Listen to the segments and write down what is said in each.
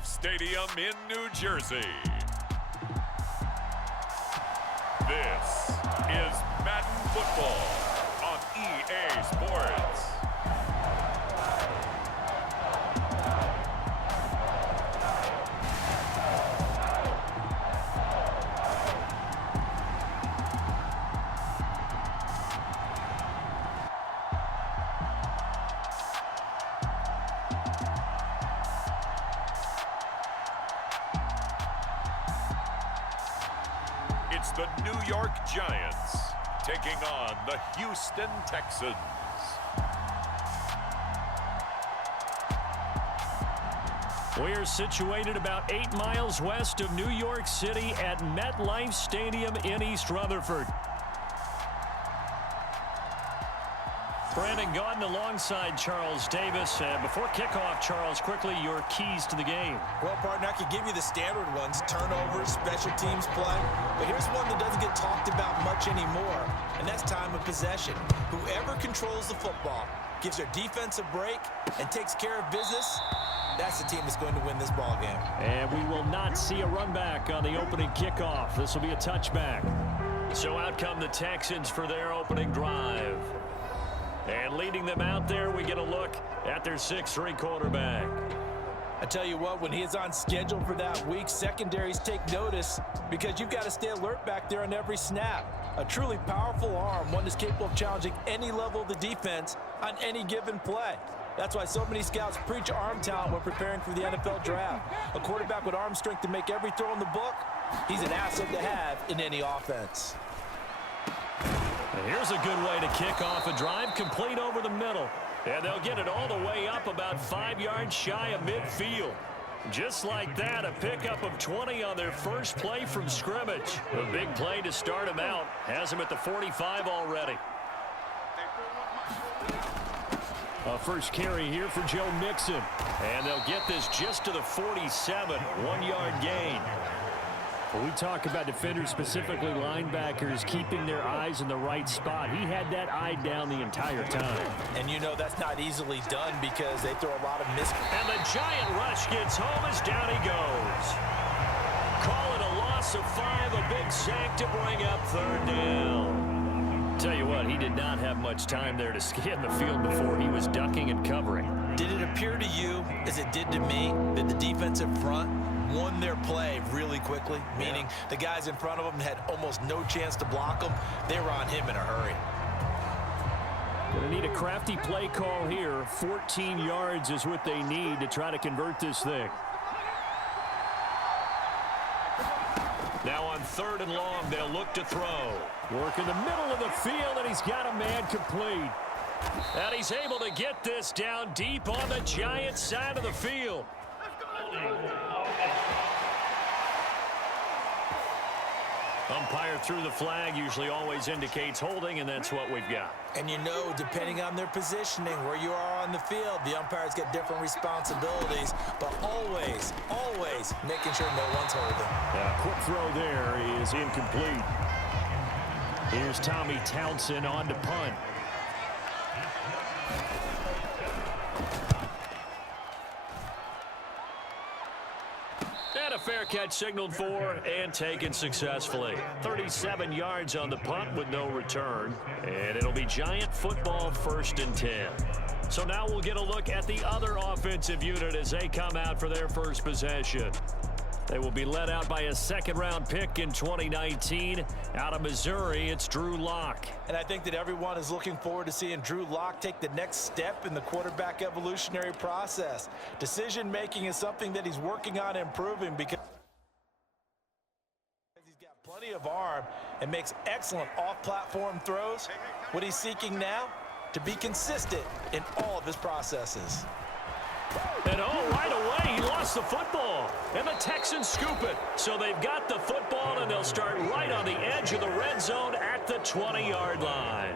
MetLife Stadium in New Jersey. This is Madden Football on EA Sports. It's the New York Giants taking on the Houston Texans. We're situated about 8 miles west of New York City at MetLife Stadium in East Rutherford. Brandon Gaudin alongside Charles Davis. And before kickoff, Charles, quickly your keys to the game. Well, partner, I could give you the standard ones, turnovers, special teams play. But here's one that doesn't get talked about much anymore, and that's time of possession. Whoever controls the football, gives their defense a break, and takes care of business, that's the team that's going to win this ball game. And we will not see a run back on the opening kickoff. This will be a touchback. So out come the Texans for their opening drive. And leading them out there, we get a look at their 6'3" quarterback. I tell you what, when he is on schedule for that week, secondaries take notice because you've got to stay alert back there on every snap. A truly powerful arm, one that's capable of challenging any level of the defense on any given play. That's why so many scouts preach arm talent when preparing for the NFL draft. A quarterback with arm strength to make every throw in the book, he's an asset to have in any offense. And here's a good way to kick off a drive, complete over the middle. And they'll get it all the way up about 5 yards shy of midfield. Just like that, a pickup of 20 on their first play from scrimmage. A big play to start him out. Has him at the 45 already. A first carry here for Joe Mixon. And they'll get this just to the 47, 1-yard gain. When we talk about defenders, specifically linebackers, keeping their eyes in the right spot, he had that eye down the entire time. And you know that's not easily done because they throw a lot of miss. And the giant rush gets home as down he goes. Call it a loss of 5, a big sack to bring up third down. Tell you what, he did not have much time there to scan the field before he was ducking and covering. Did it appear to you, as it did to me, that the defensive front won their play really quickly, meaning the guys in front of them had almost no chance to block them? They were on him in a hurry. Going to need a crafty play call here. 14 yards is what they need to try to convert this thing. Now on 3rd and long, they'll look to throw. Work in the middle of the field, and he's got a man complete. And he's able to get this down deep on the Giants' side of the field. Umpire threw the flag, usually always indicates holding, and that's what we've got. And you know, depending on their positioning, where you are on the field, the umpires get different responsibilities, but always, always making sure no one's holding. Quick throw there is incomplete. Here's Tommy Townsend on to punt. And a fair catch signaled for and taken successfully. 37 yards on the punt with no return. And it'll be Giant football 1st and 10. So now we'll get a look at the other offensive unit as they come out for their first possession. They will be led out by a 2nd-round pick in 2019. Out of Missouri, it's Drew Lock. And I think that everyone is looking forward to seeing Drew Lock take the next step in the quarterback evolutionary process. Decision-making is something that he's working on improving because he's got plenty of arm and makes excellent off-platform throws. What he's seeking now? To be consistent in all of his processes. And right away, he lost the football. And the Texans scoop it. So they've got the football, and they'll start right on the edge of the red zone at the 20-yard line.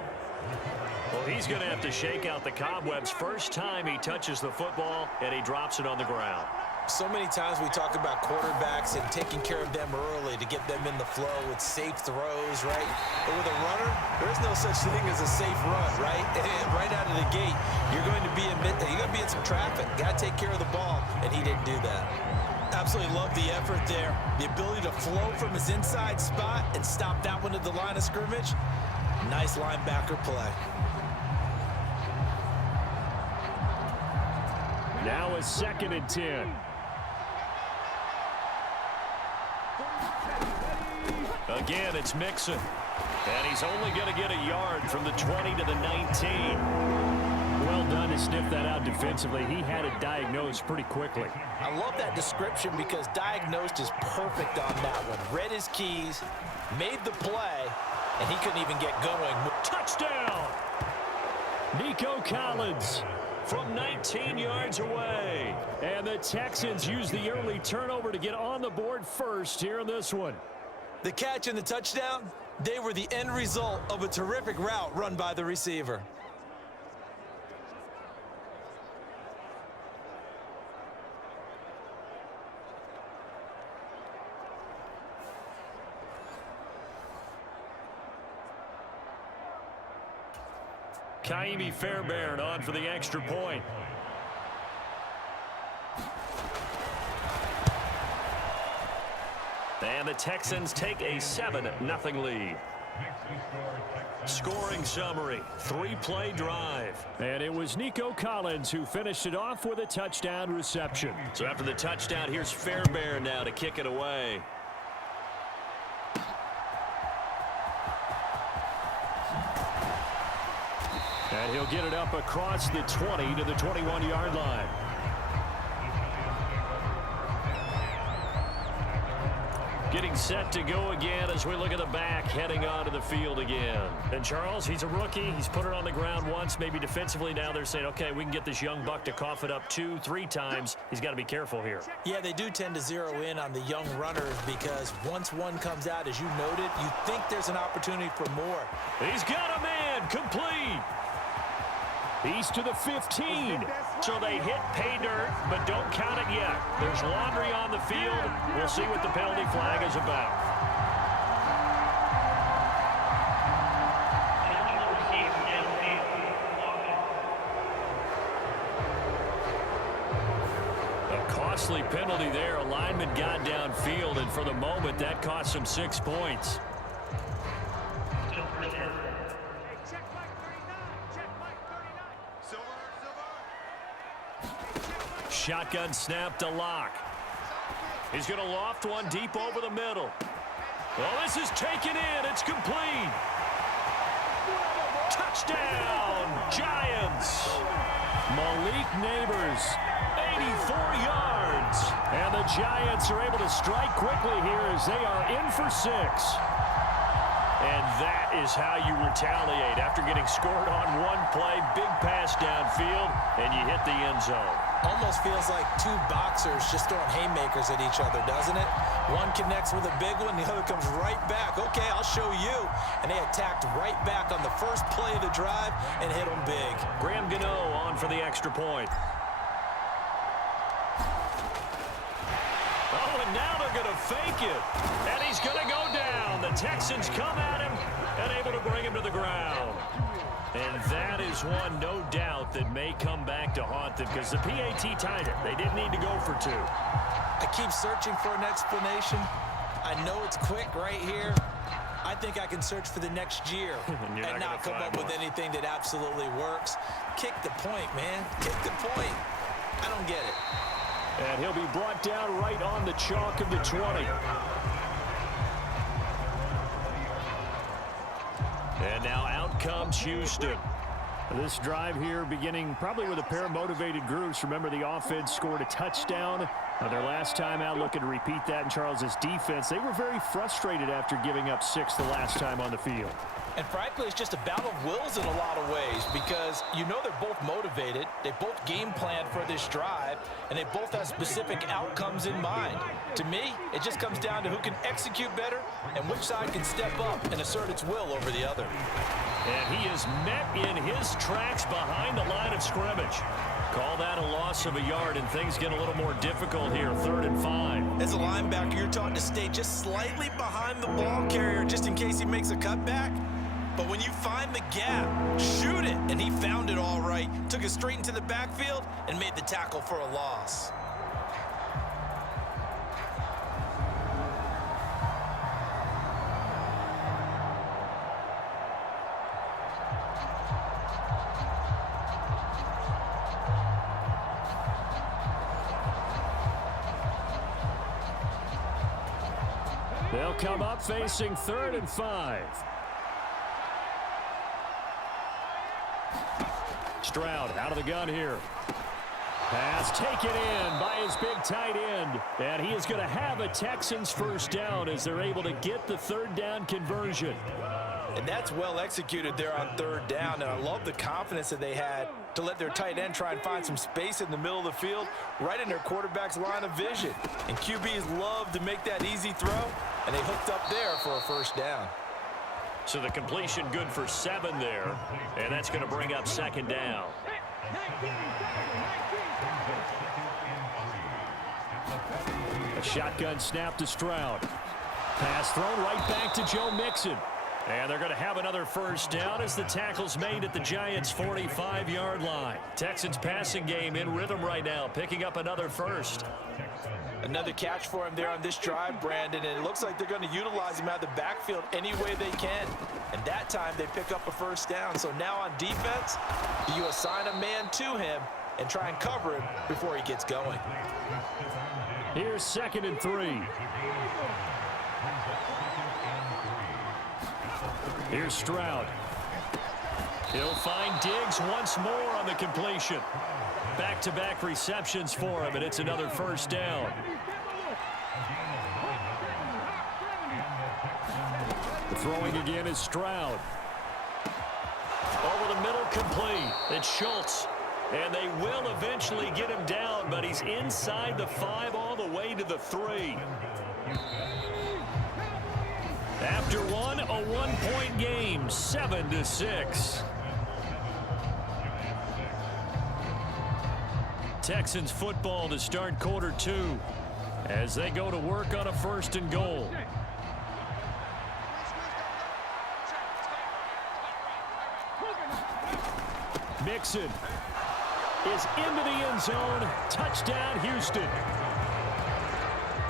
Well, he's going to have to shake out the cobwebs first time he touches the football, and he drops it on the ground. So many times we talk about quarterbacks and taking care of them early to get them in the flow with safe throws, right? But with a runner, there's no such thing as a safe run, right? Right out of the gate, you're going to be in some traffic. Got to take care of the ball, and he didn't do that. Absolutely love the effort there. The ability to flow from his inside spot and stop that one at the line of scrimmage. Nice linebacker play. Now a 2nd and 10. Again, it's Mixon. And he's only going to get a yard from the 20 to the 19. Well done to sniff that out defensively. He had it diagnosed pretty quickly. I love that description because diagnosed is perfect on that one. Read his keys, made the play, and he couldn't even get going. Touchdown! Nico Collins from 19 yards away. And the Texans use the early turnover to get on the board first here in this one. The catch and the touchdown, they were the end result of a terrific route run by the receiver. Kaimi Fairbairn on for the extra point. And the Texans take a 7-0 lead. Scoring summary, 3-play drive. And it was Nico Collins who finished it off with a touchdown reception. So after the touchdown, here's Fairbairn now to kick it away. And he'll get it up across the 20 to the 21-yard line. Getting set to go again as we look at the back heading onto the field again. And Charles, he's a rookie. He's put it on the ground once, maybe defensively. Now they're saying, okay, we can get this young buck to cough it up 2-3 times. He's got to be careful here. Yeah, they do tend to zero in on the young runners because once one comes out, as you noted, you think there's an opportunity for more. He's got a man, complete. He's to the 15. So they hit pay dirt, but don't count it yet. There's laundry on the field. We'll see what the penalty flag is about. A costly penalty there. A lineman got downfield, and for the moment, that cost him 6 points. Shotgun snap to Locke. He's going to loft one deep over the middle. Well, this is taken in. It's complete. Touchdown, Giants. Malik Neighbors, 84 yards. And the Giants are able to strike quickly here as they are in for 6. And that is how you retaliate. After getting scored on one play, big pass downfield, and you hit the end zone. Almost feels like two boxers just throwing haymakers at each other, doesn't it? One connects with a big one, the other comes right back. Okay, I'll show you. And they attacked right back on the first play of the drive and hit them big. Graham Gano on for the extra point. Oh, and now they're going to fake it. And he's going to go down. The Texans come at him and able to bring him to the ground. And that is one, no doubt, that may come back to haunt them because the PAT tied it. They didn't need to go for 2. I keep searching for an explanation. I know it's quick right here. I think I can search for the next year and not come up with anything that absolutely works. Kick the point, man. Kick the point. I don't get it. And he'll be brought down right on the chalk of the 20. And now out comes Houston. This drive here beginning probably with a pair of motivated groups. Remember, the offense scored a touchdown. Their last time out, looking to repeat that in Charles's defense. They were very frustrated after giving up 6 the last time on the field. And frankly, it's just a battle of wills in a lot of ways because you know they're both motivated. They both game planned for this drive, and they both have specific outcomes in mind. To me, it just comes down to who can execute better and which side can step up and assert its will over the other. And he is met in his tracks behind the line of scrimmage. Call that a loss of a yard, and things get a little more difficult here, 3rd and 5. As a linebacker, you're taught to stay just slightly behind the ball carrier just in case he makes a cutback. But when you find the gap, shoot it. And he found it all right. Took it straight into the backfield and made the tackle for a loss. They'll come up facing 3rd and 5. Stroud out of the gun here. Pass taken in by his big tight end. And he is going to have a Texans first down as they're able to get the 3rd down conversion. And that's well executed there on 3rd down. And I love the confidence that they had to let their tight end try and find some space in the middle of the field, right in their quarterback's line of vision. And QBs love to make that easy throw, and they hooked up there for a first down. So the completion good for 7 there, and that's going to bring up 2nd down. A shotgun snap to Stroud. Pass thrown right back to Joe Mixon. And they're going to have another first down as the tackle's made at the Giants' 45-yard line. Texans passing game in rhythm right now, picking up another first. Another catch for him there on this drive, Brandon, and it looks like they're going to utilize him out of the backfield any way they can. And that time they pick up a first down. So now on defense, do you assign a man to him and try and cover him before he gets going? Here's 2nd and 3. Here's Stroud. He'll find Diggs once more on the completion. Back-to-back receptions for him, and it's another first down. The throwing again is Stroud. Over the middle, complete. It's Schultz. And they will eventually get him down, but he's inside the 5 all the way to the 3. After one, a 1-point game, 7-6. Texans football to start quarter 2 as they go to work on a 1st and goal. Mixon is into the end zone. Touchdown, Houston.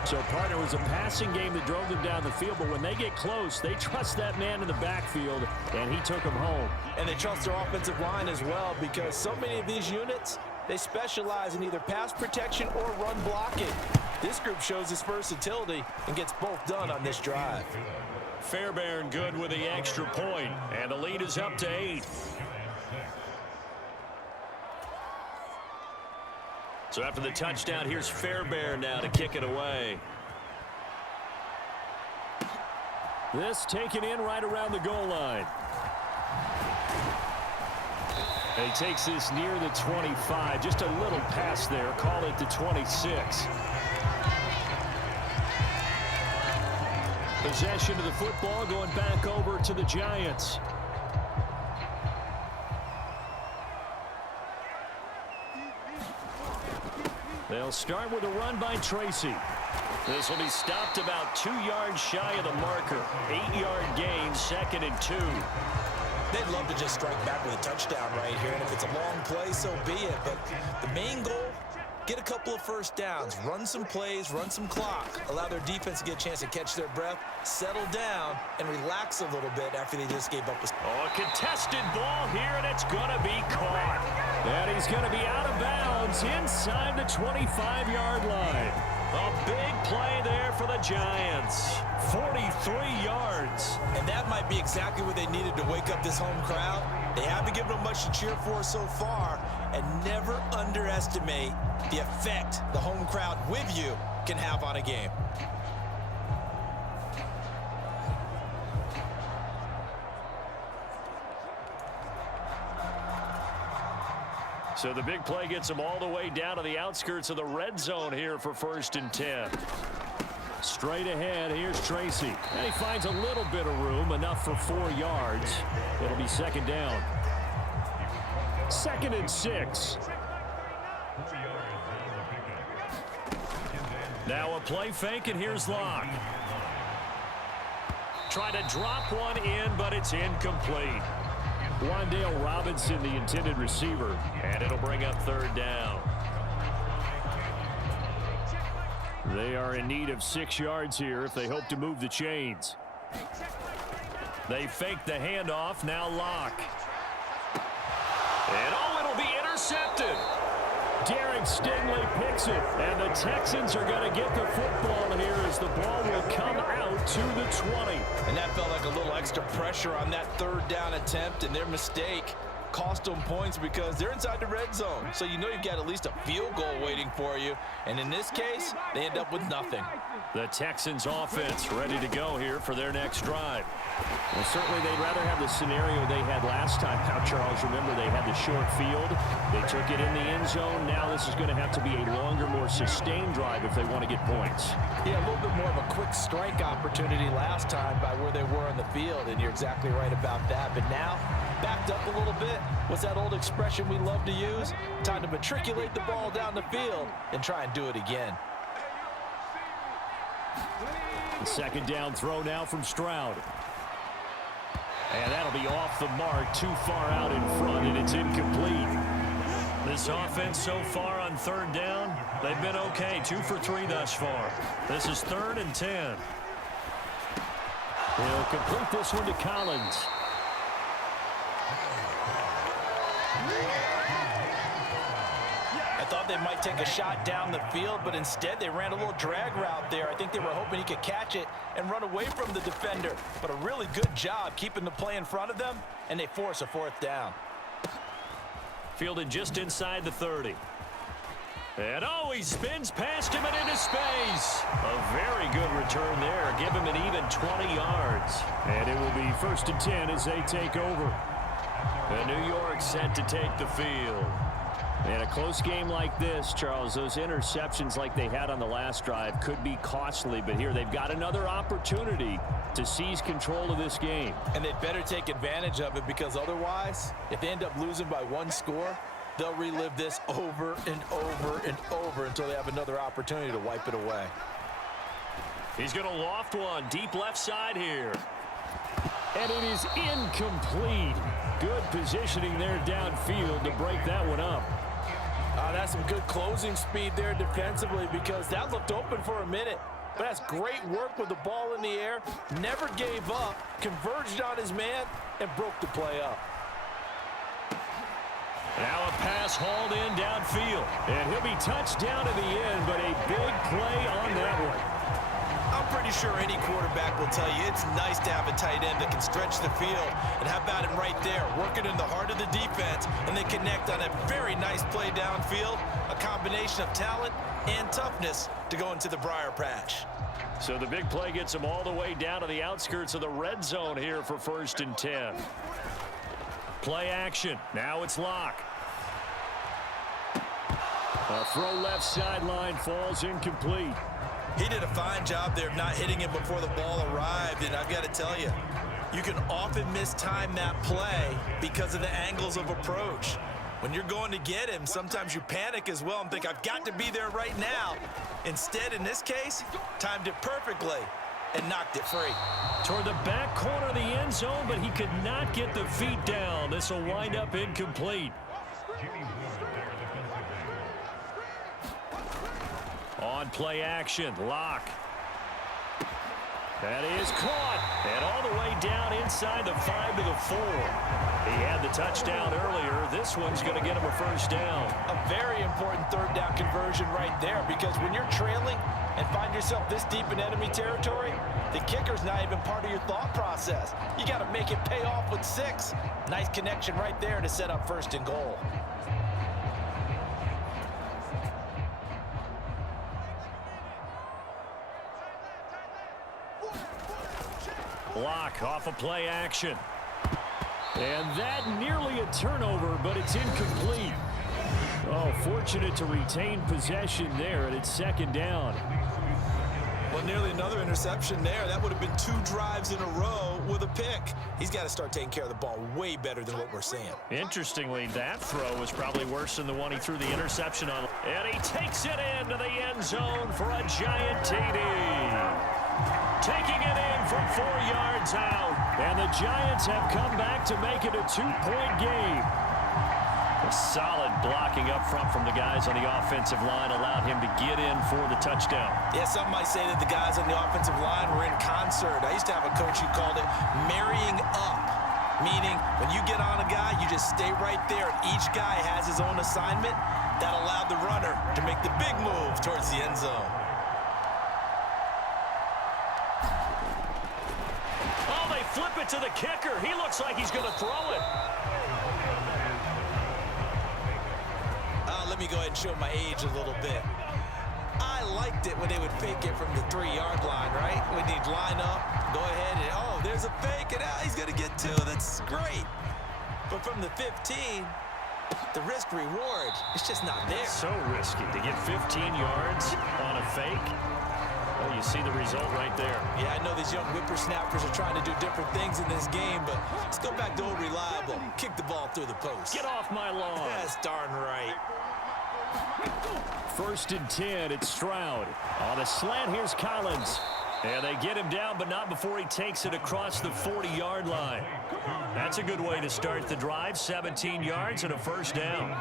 So, partner, was a passing game that drove them down the field, but when they get close, they trust that man in the backfield, and he took them home. And they trust their offensive line as well, because so many of these units, they specialize in either pass protection or run blocking. This group shows its versatility and gets both done on this drive. Fairbairn good with the extra point, and the lead is up to 8. So after the touchdown, here's Fairbairn now to kick it away. This taken in right around the goal line. And he takes this near the 25. Just a little pass there. Call it the 26. Possession of the football going back over to the Giants. They'll start with a run by Tracy. This will be stopped about 2 yards shy of the marker. 8-yard gain, 2nd and 2. They'd love to just strike back with a touchdown right here, and if it's a long play, so be it. But the main goal, get a couple of first downs, run some plays, run some clock, allow their defense to get a chance to catch their breath, settle down, and relax a little bit after they just gave up a... Oh, a contested ball here, and it's going to be caught. And he's going to be out of bounds inside the 25-yard line. A big play there for the Giants. 43 yards. And that might be exactly what they needed to wake up this home crowd. They haven't given them much to cheer for so far, and never underestimate the effect the home crowd with you can have on a game. So the big play gets them all the way down to the outskirts of the red zone here for 1st and 10. Straight ahead, here's Tracy. And he finds a little bit of room, enough for 4 yards. It'll be 2nd down. 2nd and 6. Now a play fake, and here's Locke. Trying to drop one in, but it's incomplete. Wan'Dale Robinson, the intended receiver. And it'll bring up 3rd down. They are in need of 6 yards here if they hope to move the chains. They fake the handoff. Now Locke. And oh, it'll be intercepted. Derek Stingley picks it, and the Texans are going to get the football here as the ball will come out to the 20. And that felt like a little extra pressure on that third down attempt, and their mistake cost them points because they're inside the red zone. So you know you've got at least a field goal waiting for you. And in this case, they end up with nothing. The Texans offense ready to go here for their next drive. Well, certainly they'd rather have the scenario they had last time. Now, Charles, remember they had the short field. They took it in the end zone. Now this is going to have to be a longer, more sustained drive if they want to get points. Yeah, a little bit more of a quick strike opportunity last time by where they were on the field, and you're exactly right about that. But now, backed up a little bit. What's that old expression we love to use? Time to matriculate the ball down the field and try and do it again. The second down throw now from Stroud. And that'll be off the mark, too far out in front, and it's incomplete. This offense so far on third down, they've been okay. 2 for 3 thus far. This is 3rd and 10. He'll complete this one to Collins. I thought they might take a shot down the field, but instead they ran a little drag route there. I think they were hoping he could catch it and run away from the defender. But a really good job keeping the play in front of them, and they force a 4th down. Fielded just inside the 30. And he spins past him and into space. A very good return there. Give him an even 20 yards. And it will be 1st and 10 as they take over. And New York set to take the field. In a close game like this, Charles, those interceptions like they had on the last drive could be costly, but here they've got another opportunity to seize control of this game. And they'd better take advantage of it, because otherwise, if they end up losing by 1 score, they'll relive this over and over and over until they have another opportunity to wipe it away. He's going to loft one deep left side here. And it is incomplete. Good positioning there downfield to break that one up. That's some good closing speed there defensively, because that looked open for a minute. But that's great work with the ball in the air. Never gave up, converged on his man, and broke the play up. Now a pass hauled in downfield. And he'll be touched down in the end, but a big play on that one. I'm pretty sure any quarterback will tell you it's nice to have a tight end that can stretch the field. And how about him right there, working in the heart of the defense, and they connect on a very nice play downfield, a combination of talent and toughness to go into the briar patch. So the big play gets him all the way down to the outskirts of the red zone here for 1st and 10. Play action. Now it's Locke. A throw left sideline falls incomplete. He did a fine job there of not hitting him before the ball arrived, and I've got to tell you, you can often mistime that play because of the angles of approach. When you're going to get him, sometimes you panic as well and think, I've got to be there right now. Instead, in this case, timed it perfectly and knocked it free. Toward the back corner of the end zone, but he could not get the feet down. This will wind up incomplete. On play action, Locke. That is caught, and all the way down inside the 5 to the 4. He had the touchdown earlier. This one's going to get him a 1st down. A very important 3rd down conversion right there, because when you're trailing and find yourself this deep in enemy territory, the kicker's not even part of your thought process. You got to make it pay off with 6. Nice connection right there to set up 1st and goal. Locke off of play action. And that nearly a turnover, but it's incomplete. Oh, fortunate to retain possession there, and it's 2nd down. Well, nearly another interception there. That would have been 2 drives in a row with a pick. He's got to start taking care of the ball way better than what we're seeing. Interestingly, that throw was probably worse than the one he threw the interception on. And he takes it into the end zone for a giant TD. Taking it in from 4 yards out. And the Giants have come back to make it a 2-point game. A solid blocking up front from the guys on the offensive line allowed him to get in for the touchdown. Yeah, some might say that the guys on the offensive line were in concert. I used to have a coach who called it marrying up, meaning when you get on a guy, you just stay right there, and each guy has his own assignment. That allowed the runner to make the big move towards the end zone. Oh, they flip it to the kicker. He looks like he's going to throw it. Let me go ahead and show my age a little bit. I liked it when they would fake it from the 3-yard line, right? When you'd line up, go ahead and, oh, there's a fake, and he's going to get 2. That's great. But from the 15, the risk-reward, it's just not there. So risky to get 15 yards on a fake. Well, you see the result right there. Yeah, I know these young whippersnappers are trying to do different things in this game, but let's go back to old reliable. Kick the ball through the post. Get off my lawn. That's darn right. 1st and 10, it's Stroud. On a slant, here's Collins. And they get him down, but not before he takes it across the 40-yard line. That's a good way to start the drive. 17 yards and a 1st down.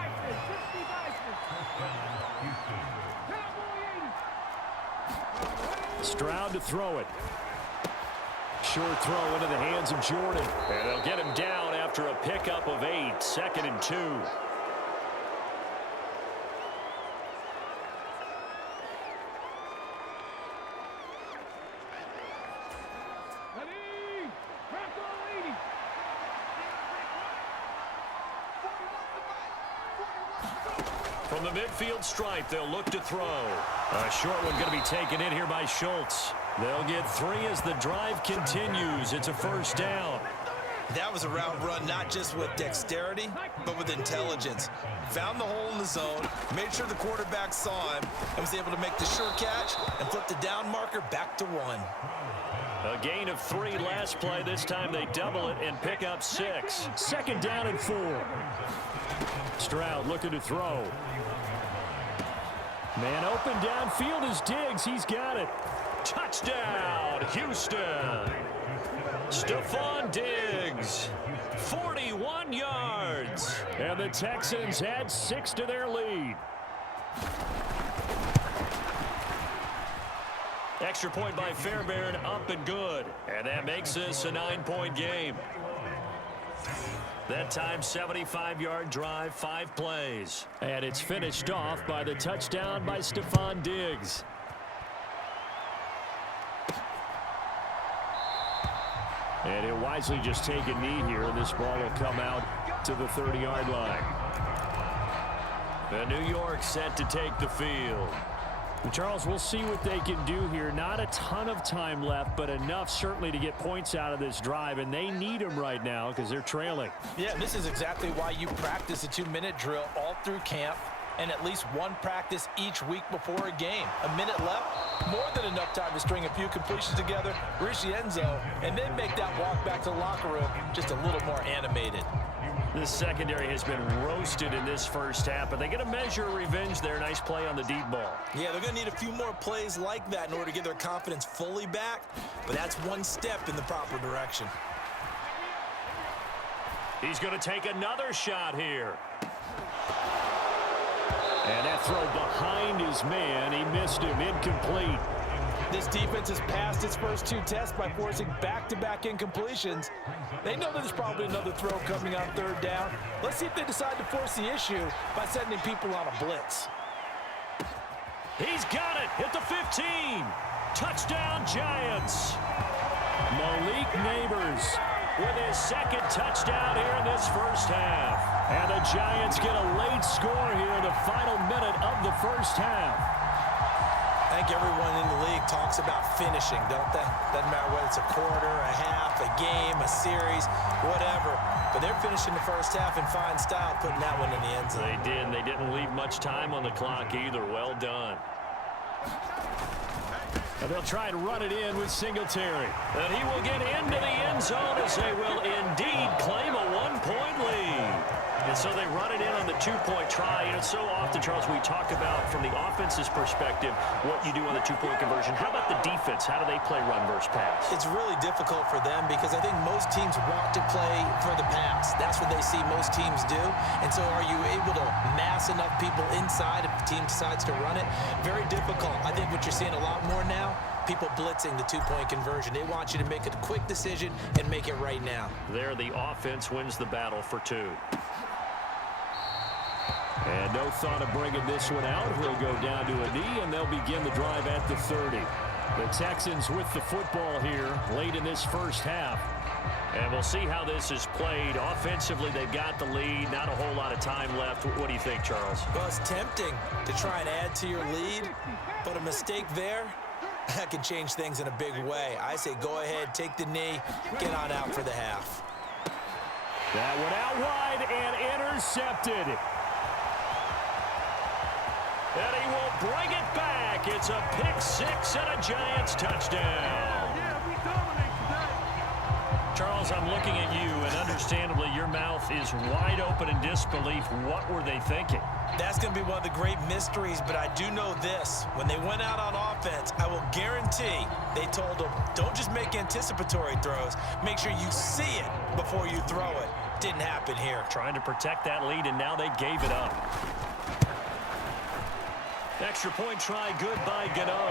Stroud to throw it. Short throw into the hands of Jordan. And they'll get him down after a pickup of 8. 2nd and 2. From the midfield stripe, they'll look to throw. A short one going to be taken in here by Schultz. They'll get 3 as the drive continues. It's a 1st down. That was a route run not just with dexterity, but with intelligence. Found the hole in the zone, made sure the quarterback saw him, and was able to make the sure catch and flip the down marker back to 1. A gain of 3 last play. This time they double it and pick up 6. 2nd down and 4. Stroud looking to throw. Man open downfield is Diggs. He's got it. Touchdown, Houston. Stephon Diggs, 41 yards. And the Texans add 6 to their lead. Extra point by Fairbairn, up and good. And that makes this a 9-point game. That time, 75-yard drive, 5 plays. And it's finished off by the touchdown by Stephon Diggs. And he'll wisely just take a knee here. This ball will come out to the 30-yard line. The New York set to take the field. Charles, we'll see what they can do here. Not a ton of time left, but enough certainly to get points out of this drive, and they need them right now because they're trailing. Yeah, this is exactly why you practice a 2-minute drill all through camp and at least one practice each week before a game. A minute left, more than enough time to string a few completions together, reach the end zone, and then make that walk back to the locker room just a little more animated. This secondary has been roasted in this 1st half, but they get a measure of revenge there. Nice play on the deep ball. Yeah, they're going to need a few more plays like that in order to get their confidence fully back, but that's one step in the proper direction. He's going to take another shot here. And that throw behind his man, he missed him, incomplete. This defense has passed its first 2 tests by forcing back-to-back incompletions. They know that there's probably another throw coming on 3rd down. Let's see if they decide to force the issue by sending people on a blitz. He's got it at the 15. Touchdown, Giants. Malik Neighbors with his 2nd touchdown here in this 1st half. And the Giants get a late score here in the final minute of the 1st half. I think everyone in the league talks about finishing, don't they? Doesn't matter whether it's a quarter, a half, a game, a series, whatever. But they're finishing the 1st half in fine style, putting that one in the end zone. They did. They didn't leave much time on the clock either. Well done. And they'll try to run it in with Singletary. And he will get into the end zone as they will indeed claim a 1-point lead. And so they run it in on the 2-point try. You know, so often, Charles, we talk about from the offense's perspective what you do on the 2-point conversion. How about the defense? How do they play run versus pass? It's really difficult for them because I think most teams want to play for the pass. That's what they see most teams do. And so are you able to mass enough people inside if the team decides to run it? Very difficult. I think what you're seeing a lot more now, people blitzing the 2-point conversion. They want you to make a quick decision and make it right now. There, the offense wins the battle for 2. And no thought of bringing this one out. He'll go down to a knee, and they'll begin the drive at the 30. The Texans with the football here late in this first half. And we'll see how this is played. Offensively, they've got the lead. Not a whole lot of time left. What do you think, Charles? Well, it's tempting to try and add to your lead, but a mistake there, that can change things in a big way. I say go ahead, take the knee, get on out for the half. That one out wide and intercepted. And he will bring it back. It's a pick-6 and a Giants touchdown. Charles, I'm looking at you, and understandably, your mouth is wide open in disbelief. What were they thinking? That's going to be one of the great mysteries, but I do know this. When they went out on offense, I will guarantee they told them, don't just make anticipatory throws. Make sure you see it before you throw it. Didn't happen here. Trying to protect that lead, and now they gave it up. Extra point try good by Gano,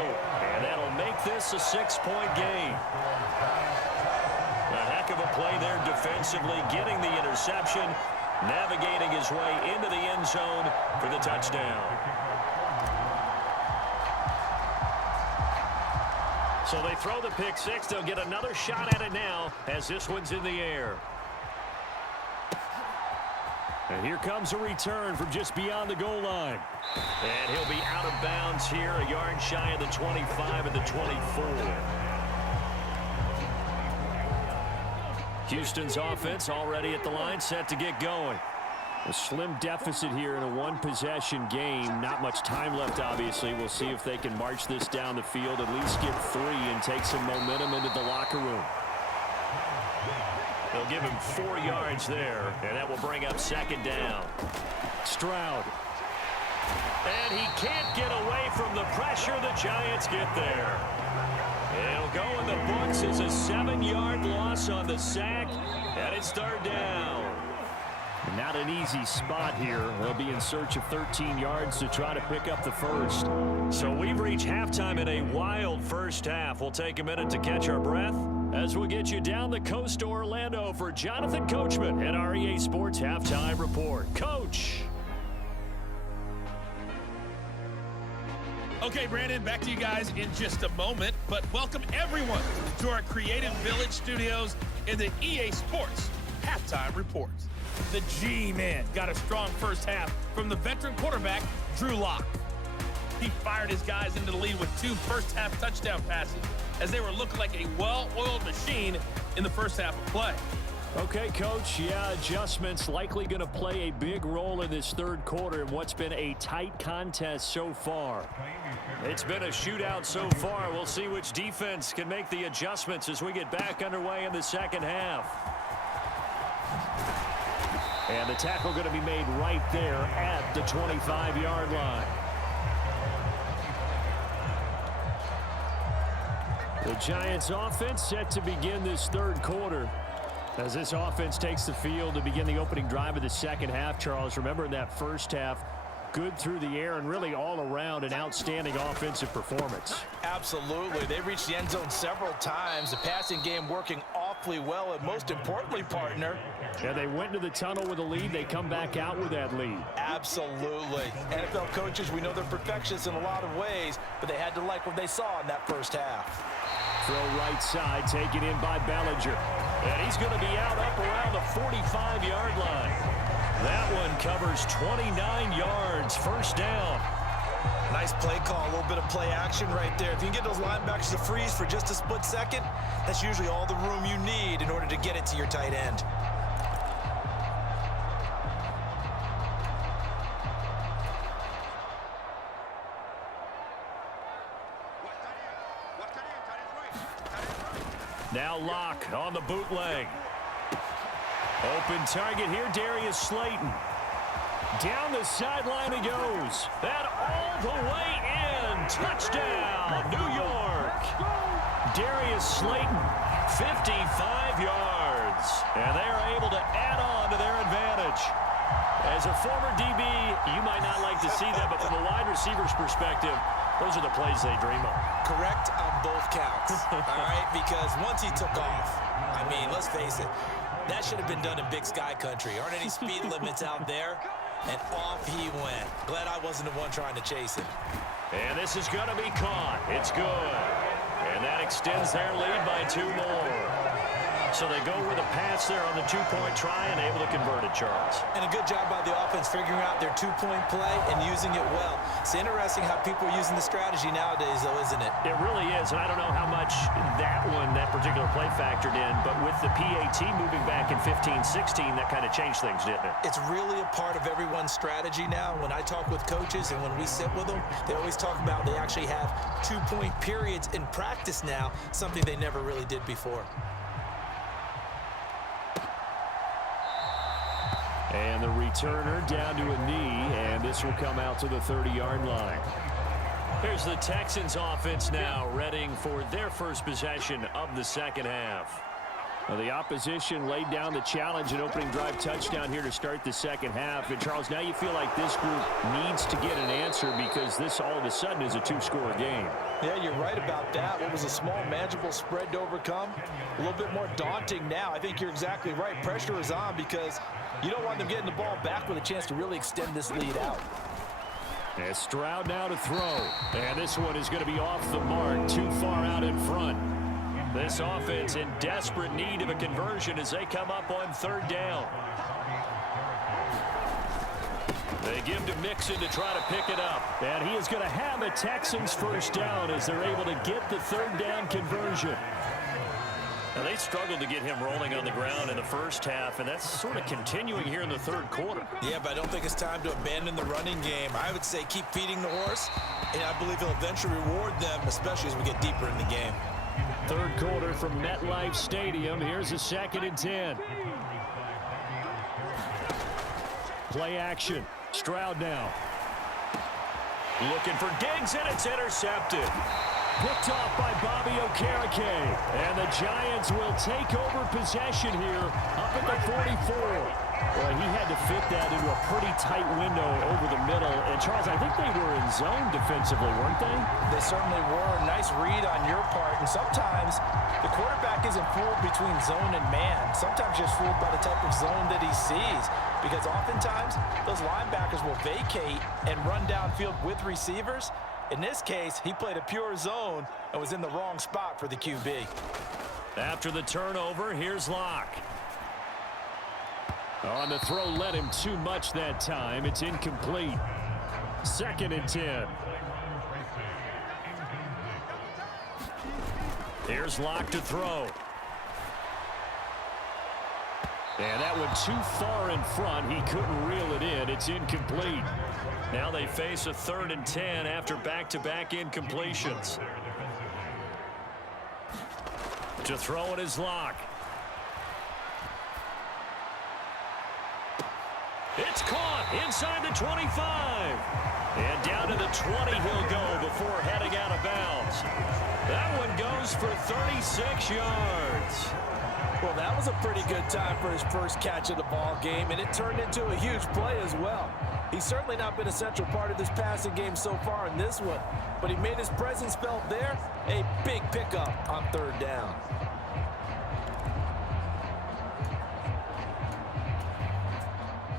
and that'll make this a 6-point game. A heck of a play there defensively, getting the interception, navigating his way into the end zone for the touchdown. So they throw the pick-6. They'll get another shot at it now as this one's in the air. And here comes a return from just beyond the goal line. And he'll be out of bounds here, a yard shy of the 25 and the 24. Houston's offense already at the line, set to get going. A slim deficit here in a one-possession game. Not much time left, obviously. We'll see if they can march this down the field, at least get 3 and take some momentum into the locker room. They'll give him 4 yards there, and that will bring up 2nd down. Stroud. And he can't get away from the pressure. The Giants get there. It'll go in the books as a 7-yard loss on the sack, and it's 3rd down. Not an easy spot here. They'll be in search of 13 yards to try to pick up the first. So we've reached halftime in a wild first half. We'll take a minute to catch our breath as we'll get you down the coast to Orlando for Jonathan Coachman at our EA Sports Halftime Report. Coach. Okay, Brandon, back to you guys in just a moment, but welcome everyone to our Creative Village studios in the EA Sports Halftime Report. The G-Man got a strong first half from the veteran quarterback, Drew Lock. He fired his guys into the lead with 2 first-half touchdown passes as they were looking like a well-oiled machine in the first half of play. Okay, Coach, adjustments likely going to play a big role in this 3rd quarter in what's been a tight contest so far. It's been a shootout so far. We'll see which defense can make the adjustments as we get back underway in the 2nd half. And the tackle going to be made right there at the 25-yard line. The Giants offense set to begin this 3rd quarter. As this offense takes the field to begin the opening drive of the 2nd half, Charles, remember in that first half, good through the air and really all around an outstanding offensive performance. Absolutely. They reached the end zone several times. The passing game working awfully well, and most importantly, partner. Yeah, they went to the tunnel with a lead. They come back out with that lead. Absolutely. NFL coaches, we know they're perfectionists in a lot of ways, but they had to like what they saw in that first half. Throw right side, taken in by Bellinger. And he's going to be out up around the 45-yard line. That one covers 29 yards, 1st down. Nice play call, a little bit of play action right there. If you can get those linebackers to freeze for just a split second, that's usually all the room you need in order to get it to your tight end. Now Locke on the bootleg. Open target here, Darius Slayton. Down the sideline he goes. That all the way in. Touchdown, New York. Darius Slayton, 55 yards. And they are able to add on to their advantage. As a former DB, you might not like to see that, but from a wide receiver's perspective, those are the plays they dream of. Correct on both counts, all right? Because once he took off, I mean, let's face it, that should have been done in Big Sky country. Aren't any speed limits out there? And off he went. Glad I wasn't the one trying to chase him. And this is going to be caught. It's good. And that extends their lead by 2 more. So they go with a pass there on the 2-point try and able to convert it, Charles. And a good job by the offense figuring out their 2-point play and using it well. It's interesting how people are using the strategy nowadays, though, isn't it? It really is, and I don't know how much that particular play factored in, but with the PAT moving back in 15-16, that kind of changed things, didn't it? It's really a part of everyone's strategy now. When I talk with coaches and when we sit with them, they always talk about they actually have 2-point periods in practice now, something they never really did before. And the returner down to a knee, and this will come out to the 30-yard line. Here's the Texans offense now, readying for their first possession of the second half. Well, the opposition laid down the challenge and opening drive touchdown here to start the second half. And, Charles, now you feel like this group needs to get an answer because this all of a sudden is a 2-score game. Yeah, you're right about that. What was a small, manageable spread to overcome, a little bit more daunting now. I think you're exactly right. Pressure is on because you don't want them getting the ball back with a chance to really extend this lead out. And Stroud now to throw. And this one is going to be off the mark, too far out in front. This offense in desperate need of a conversion as they come up on 3rd down. They give to Mixon to try to pick it up. And he is going to have a Texans first down as they're able to get the 3rd down conversion. Now, they struggled to get him rolling on the ground in the first half, and that's sort of continuing here in the 3rd quarter. Yeah, but I don't think it's time to abandon the running game. I would say keep feeding the horse, and I believe he'll eventually reward them, especially as we get deeper in the game. 3rd quarter from MetLife Stadium. Here's a 2nd and 10. Play action. Stroud now. Looking for Diggs, and it's intercepted. Picked off by Bobby Okereke. And the Giants will take over possession here up at the 44. Well, he had to fit that into a pretty tight window over the middle. And, Charles, I think they were in zone defensively, weren't they? They certainly were. Nice read on your part. And sometimes the quarterback isn't fooled between zone and man. Sometimes just fooled by the type of zone that he sees. Because oftentimes, those linebackers will vacate and run downfield with receivers. In this case, he played a pure zone and was in the wrong spot for the QB. After the turnover, here's Locke. On the throw, led him too much that time. It's incomplete. 2nd and 10. Here's Locke to throw. And that one too far in front. He couldn't reel it in. It's incomplete. Now they face a 3rd and 10 after back-to-back incompletions. To throw it is Locke. It's caught inside the 25. And down to the 20 he'll go before heading out of bounds. That one goes for 36 yards. Well, that was a pretty good time for his first catch of the ball game, and it turned into a huge play as well. He's certainly not been a central part of this passing game so far in this one, but he made his presence felt there. A big pickup on 3rd down.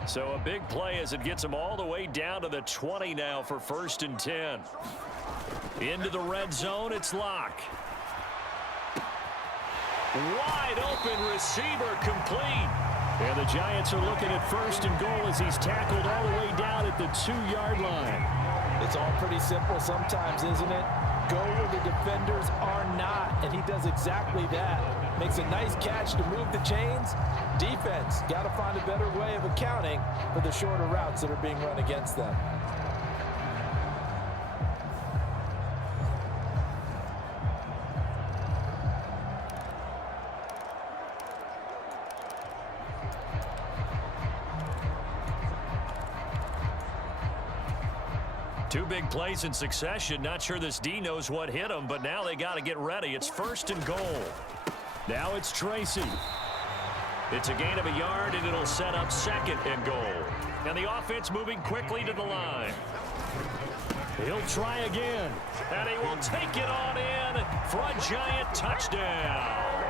So a big play as it gets him all the way down to the 20 now for 1st and 10. Into the red zone, it's Locke. Wide open receiver complete. And the Giants are looking at 1st and goal as he's tackled all the way down at the 2-yard line. It's all pretty simple sometimes, isn't it? Go where the defenders are not, and he does exactly that. Makes a nice catch to move the chains. Defense got to find a better way of accounting for the shorter routes that are being run against them. Two big plays in succession. Not sure this D knows what hit him, but now they got to get ready. It's 1st and goal. Now it's Tracy. It's a gain of a yard, and it'll set up 2nd and goal. And the offense moving quickly to the line. He'll try again. And he will take it on in for a Giant touchdown.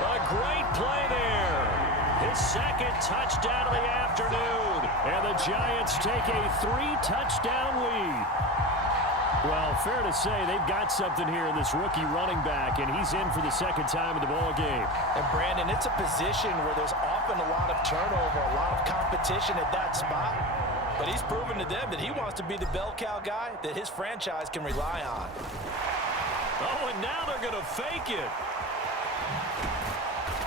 A great play there. His second touchdown of the afternoon. And the Giants take a 3-touchdown lead. Well, fair to say they've got something here in this rookie running back, and he's in for the second time in the ball game. And Brandon, it's a position where there's often a lot of turnover, a lot of competition at that spot. But he's proven to them that he wants to be the bell cow guy that his franchise can rely on. Oh, and now they're going to fake it.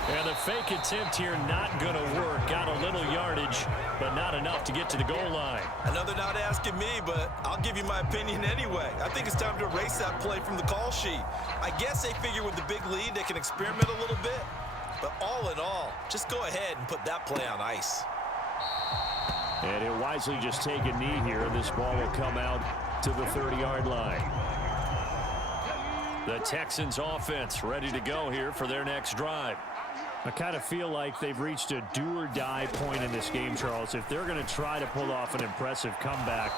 And the fake attempt here not going to work. Got a little yardage, but not enough to get to the goal line. I know they're not asking me, but I'll give you my opinion anyway. I think it's time to erase that play from the call sheet. I guess they figure with the big lead they can experiment a little bit. But all in all, just go ahead and put that play on ice. And he'll wisely just take a knee here. This ball will come out to the 30-yard line. The Texans offense ready to go here for their next drive. I kind of feel like they've reached a do-or-die point in this game, Charles. If they're going to try to pull off an impressive comeback,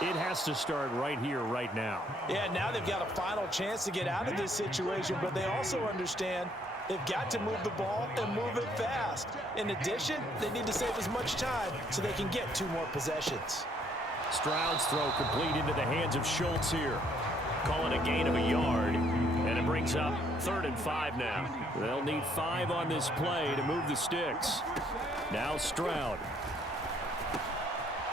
it has to start right here, right now. Yeah, now they've got a final chance to get out of this situation, but they also understand they've got to move the ball and move it fast. In addition, they need to save as much time so they can get 2 more possessions. Stroud's throw complete into the hands of Schultz here. Calling a gain of a yard, and it brings up 3rd and 5 now. They'll need 5 on this play to move the sticks. Now Stroud.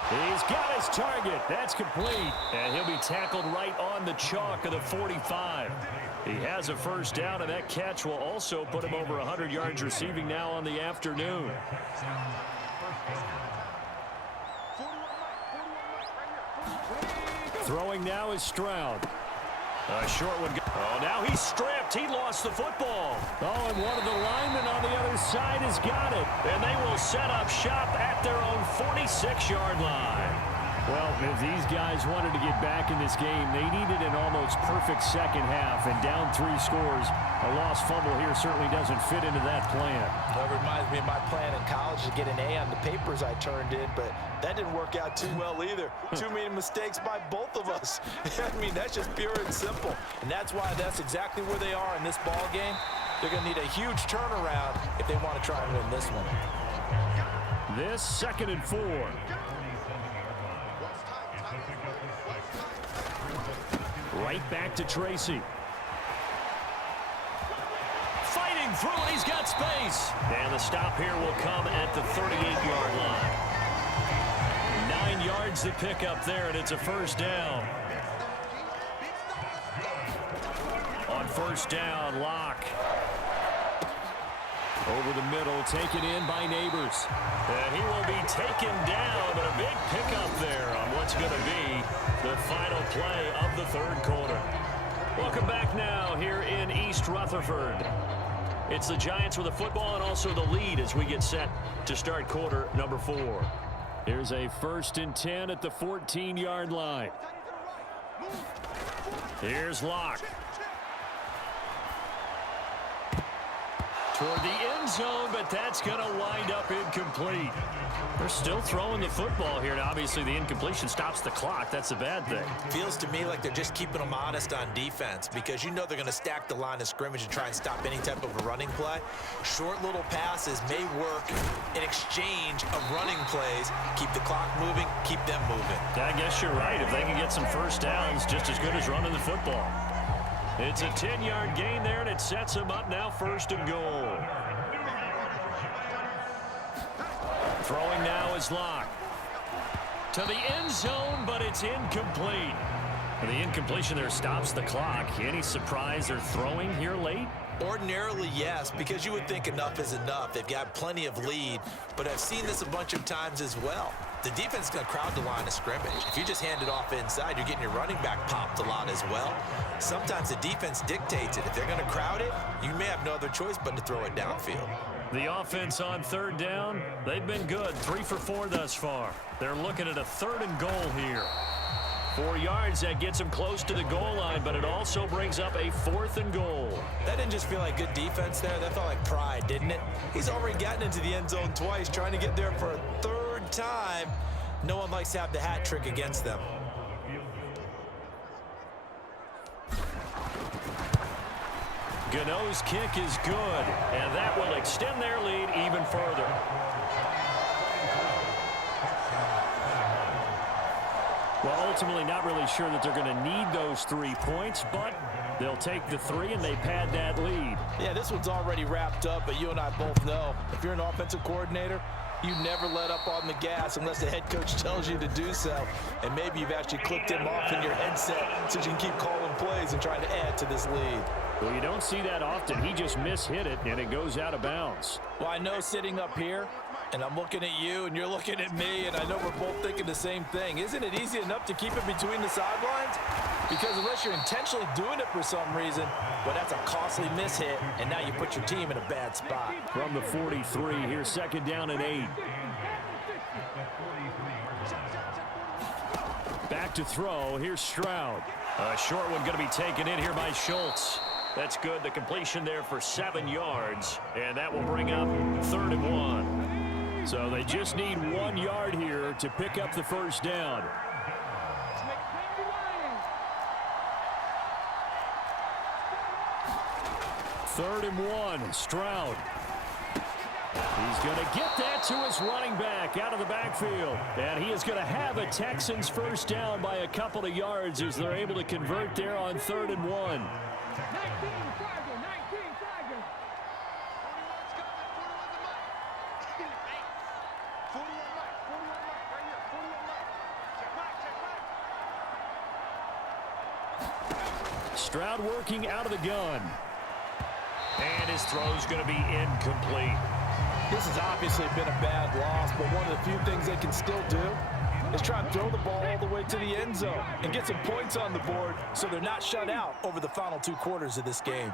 He's got his target. That's complete. And he'll be tackled right on the chalk of the 45. He has a first down, and that catch will also put him over 100 yards receiving now on the afternoon. Throwing now is Stroud. A short one. Oh, now he's stripped. He lost the football. Oh, and one of the linemen on the other side has got it. And they will set up shop at their own 46-yard line. Well, if these guys wanted to get back in this game, they needed an almost perfect second half, and down 3 scores. A lost fumble here certainly doesn't fit into that plan. That reminds me of my plan in college to get an A on the papers I turned in, but that didn't work out too well either. Too many mistakes by both of us. I mean, that's just pure and simple. And that's why that's exactly where they are in this ball game. They're going to need a huge turnaround if they want to try and win this one. This 2nd and 4. Right back to Tracy. Fighting through, and he's got space. And the stop here will come at the 38-yard line. 9 yards to pick up there, and it's a first down. On first down, Locke. Over the middle, taken in by Neighbors. And he will be taken down, but a big pickup there on what's going to be the final play of the 3rd quarter. Welcome back now here in East Rutherford. It's the Giants with the football and also the lead as we get set to start quarter number 4. Here's a 1st and 10 at the 14-yard line. Here's Locke. Toward the end zone, but that's going to wind up incomplete. They're still throwing the football here, and obviously the incompletion stops the clock. That's a bad thing. Feels to me like they're just keeping them honest on defense because you know they're going to stack the line of scrimmage and try and stop any type of a running play. Short little passes may work in exchange of running plays. Keep the clock moving, keep them moving. I guess you're right. If they can get some first downs, just as good as running the football. It's a 10-yard gain there, and it sets them up now 1st and goal. Throwing now is Locke. To the end zone, but it's incomplete. And the incompletion there stops the clock. Any surprise they're throwing here late? Ordinarily, yes, because you would think enough is enough. They've got plenty of lead, but I've seen this a bunch of times as well. The defense is going to crowd the line of scrimmage. If you just hand it off inside, you're getting your running back popped a lot as well. Sometimes the defense dictates it. If they're going to crowd it, you may have no other choice but to throw it downfield. The offense on 3rd down, they've been good. 3 for 4 thus far. They're looking at a 3rd and goal here. 4 yards, that gets them close to the goal line, but it also brings up a 4th and goal. That didn't just feel like good defense there. That felt like pride, didn't it? He's already gotten into the end zone twice, trying to get there for a 3rd time. No one likes to have the hat trick against them. Gano's kick is good, and that will extend their lead even further. Well, ultimately not really sure that they're going to need those 3 points, but they'll take the 3 and they pad that lead. Yeah, this one's already wrapped up, but you and I both know if you're an offensive coordinator, you never let up on the gas unless the head coach tells you to do so. And maybe you've actually clicked him off in your headset so you can keep calling plays and trying to add to this lead. Well, you don't see that often. He just mishit it, and it goes out of bounds. Well, I know sitting up here, and I'm looking at you, and you're looking at me, and I know we're both thinking the same thing. Isn't it easy enough to keep it between the sidelines? Because unless you're intentionally doing it for some reason, well, that's a costly mishit, and now you put your team in a bad spot. From the 43, here's 2nd down and 8. Back to throw. Here's Stroud. A short one going to be taken in here by Schultz. That's good. The completion there for 7 yards, and that will bring up 3rd and 1. So they just need 1 yard here to pick up the first down. Third and 1, Stroud. He's going to get that to his running back out of the backfield. And he is going to have a Texans first down by a couple of yards as they're able to convert there on 3rd and 1. Stroud working out of the gun. And his throw's going to be incomplete. This has obviously been a bad loss, but one of the few things they can still do is try and throw the ball all the way to the end zone and get some points on the board so they're not shut out over the final 2 quarters of this game.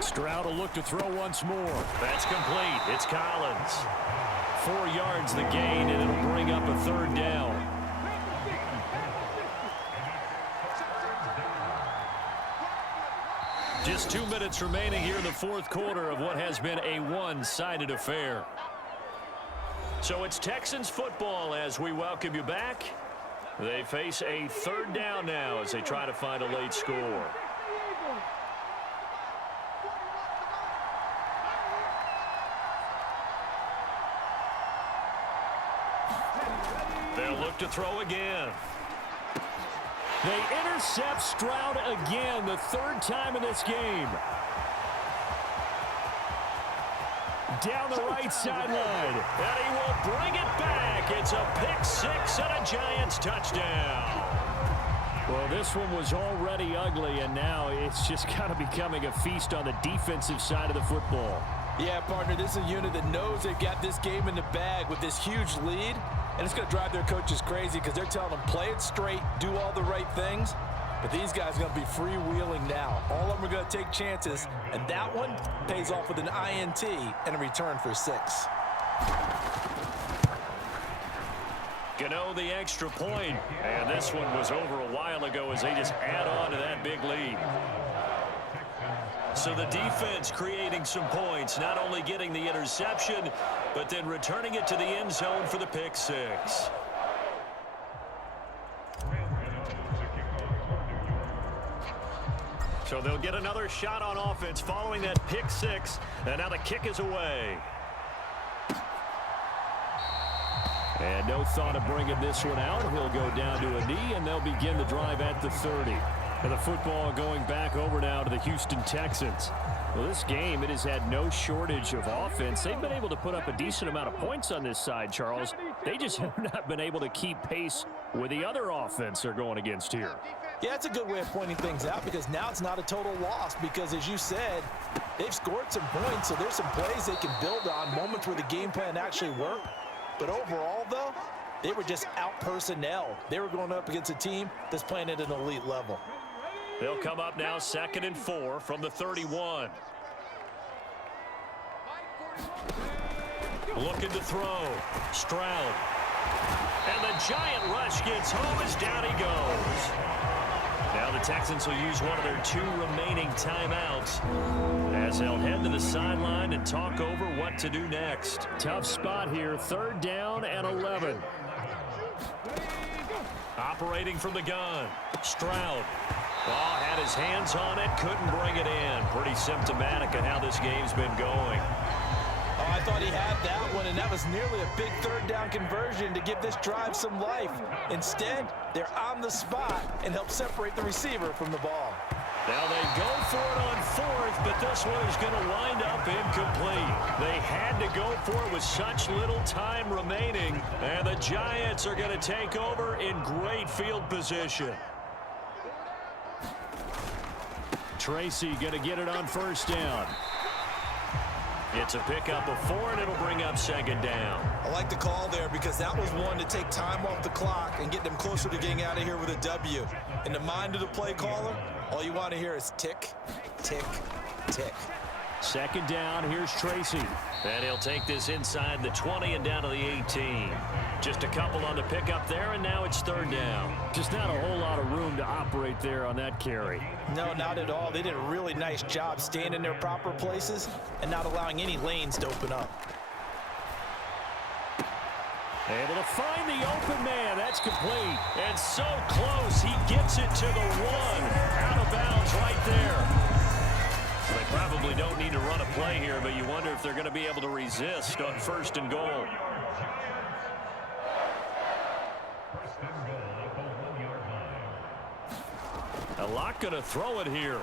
Stroud will look to throw once more. That's complete. It's Collins. 4 yards the gain, and it'll bring up a 3rd down. Just 2 minutes remaining here in the 4th quarter of what has been a one-sided affair. So it's Texans football as we welcome you back. They face a 3rd down now as they try to find a late score. They'll look to throw again. They intercept Stroud again, the 3rd time in this game. Down the right sideline. And he will bring it back. It's a pick 6 and a Giants touchdown. Well, this one was already ugly, and now it's just kind of becoming a feast on the defensive side of the football. Yeah, partner, this is a unit that knows they've got this game in the bag with this huge lead. And it's going to drive their coaches crazy because they're telling them play it straight, do all the right things. But these guys are going to be freewheeling now. All of them are going to take chances. And that one pays off with an INT and a return for 6. Gano the extra point. And this one was over a while ago as they just add on to that big lead. So the defense creating some points, not only getting the interception, but then returning it to the end zone for the pick 6. So they'll get another shot on offense following that pick 6, and now the kick is away. And no thought of bringing this one out. He'll go down to a knee, and they'll begin the drive at the 30. And the football going back over now to the Houston Texans. Well, this game, it has had no shortage of offense. They've been able to put up a decent amount of points on this side, Charles. They just have not been able to keep pace with the other offense they're going against here. Yeah, it's a good way of pointing things out because now it's not a total loss because, as you said, they've scored some points, so there's some plays they can build on, moments where the game plan actually worked. But overall, though, they were just out-personnel. They were going up against a team that's playing at an elite level. They'll come up now 2nd and 4 from the 31. Looking to throw. Stroud. And the giant rush gets home as down he goes. Now the Texans will use one of their 2 remaining timeouts as they'll head to the sideline and talk over what to do next. Tough spot here. 3rd down and 11. Operating from the gun, Stroud. Oh, had his hands on it, couldn't bring it in. Pretty symptomatic of how this game's been going. Oh, I thought he had that one, and that was nearly a big third down conversion to give this drive some life. Instead, they're on the spot and help separate the receiver from the ball. Now they go for it on fourth, but this one is going to wind up incomplete. They had to go for it with such little time remaining, and the Giants are going to take over in great field position. Tracy going to get it on first down. It's a pickup of 4, and it'll bring up second down. I like the call there because that was one to take time off the clock and get them closer to getting out of here with a W. In the mind of the play caller, all you want to hear is tick, tick, tick. Second down, here's Tracy. And he'll take this inside the 20 and down to the 18. Just a couple on the pickup there, and now it's third down. Just not a whole lot of room to operate there on that carry. No, not at all. They did a really nice job staying in their proper places and not allowing any lanes to open up. Able to find the open man. That's complete. And so close, he gets it to the 1. Out of bounds right there. They probably don't need to run a play here, but you wonder if they're going to be able to resist on first and goal. A lot going to throw it here.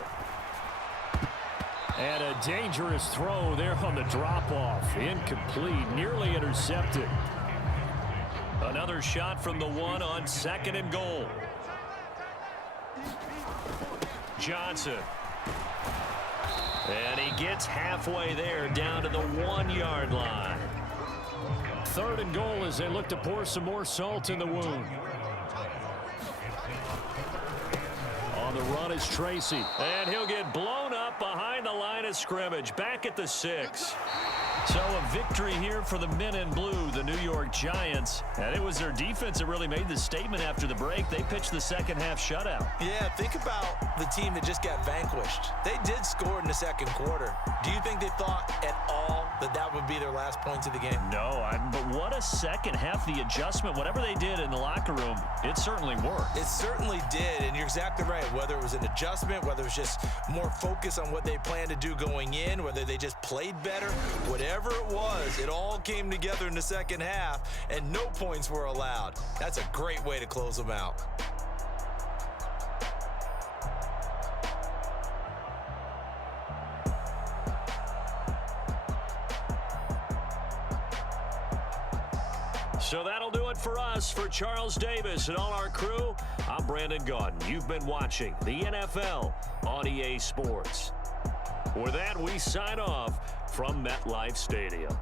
And a dangerous throw there on the drop-off. Incomplete, nearly intercepted. Another shot from the 1 on second and goal. Johnson. And he gets halfway there, down to the 1-yard line. Third and goal as they look to pour some more salt in the wound. On the run is Tracy. And he'll get blown up behind the line of scrimmage, back at the 6. So a victory here for the men in blue, the New York Giants. And it was their defense that really made the statement after the break. They pitched the second half shutout. Yeah, think about the team that just got vanquished. They did score in the second quarter. Do you think they thought at all that that would be their last points of the game? No, but what a second half. The adjustment, whatever they did in the locker room, it certainly worked. It certainly did, and you're exactly right. Whether it was an adjustment, whether it was just more focus on what they planned to do going in, whether they just played better, whatever it was, it all came together in the second half, and no points were allowed. That's a great way to close them out. So that'll do it for us. For Charles Davis and all our crew, I'm Brandon Gaudin. You've been watching the NFL on EA Sports. With that, we sign off from MetLife Stadium.